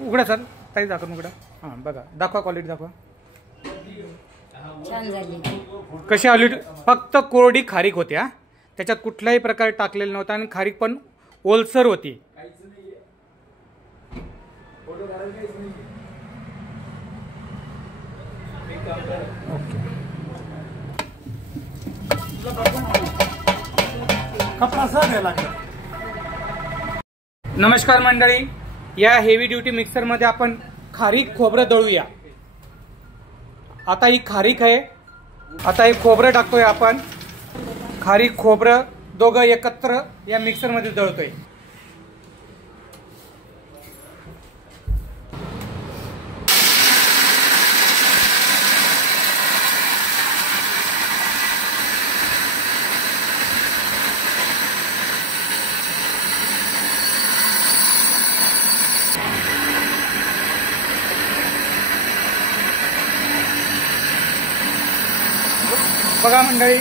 उघडा सर, ताई दाखवून उघडा. हां बघा, दाखवा क्वालिटी दाखवा. छान झाली. कशी आली? फक्त कोरडी खारीक होती. हा, त्याच्यात कुठलाही प्रकार टाकलेला नव्हता आणि खारीक पण ओलसर होती. नमस्कार मंडळी, या हेवी ड्युटी मिक्सर मध्ये आपण खारीक खोबरं दळूया. आता ही खारीक आहे, आता हे खोबरं टाकतोय आपण. खारीक खोबरं दोघं एकत्र या मिक्सर मध्ये दळतोय. बघा मंडळी,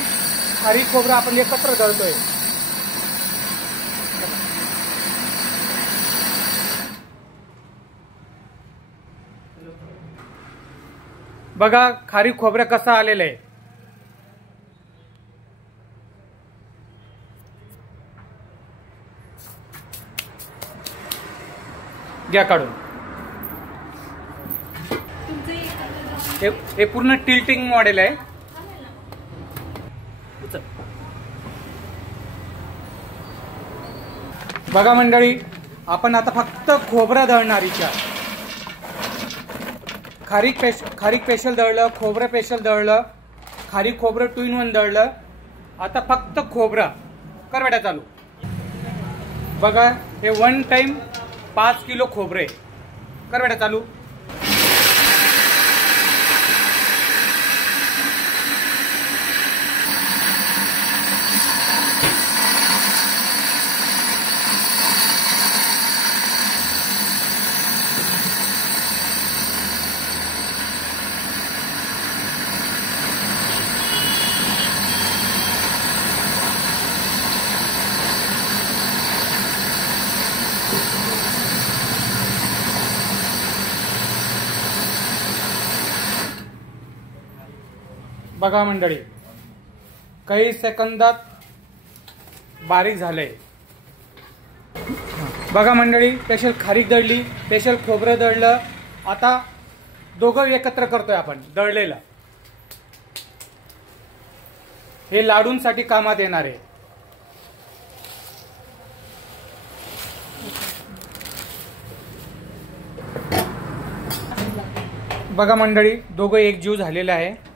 खारीक खोबरं आपण एकत्र दळतोय. बघा खारीक खोबरं कसं आलेलं आहे. घ्या काढून. हे पूर्ण टिल्टिंग मॉडेल आहे. बघा मंडळी, आपण आता फक्त खोबरं दळणार. खारीक स्पेशल दळलं, खोबरं स्पेशल दळलं, खारीक खोबरं 2 in 1 दळलं. आता फक्त खोबरं. कर बेटा चालू. बघा हे 1 टाइम 5 किलो खोबरे. कर बेटा चालू. बघा मंडळी, काही सेकंदात बारीक झालंय. बघा मंडळी, स्पेशल खारीक दळली, स्पेशल खोबरं दळलं. आता दोघं एकत्र करतोय आपण दळलेलं. हे लाडूंसाठी कामात येणार आहे. बघा मंडळी, दोघं एक जीव झालेलं आहे.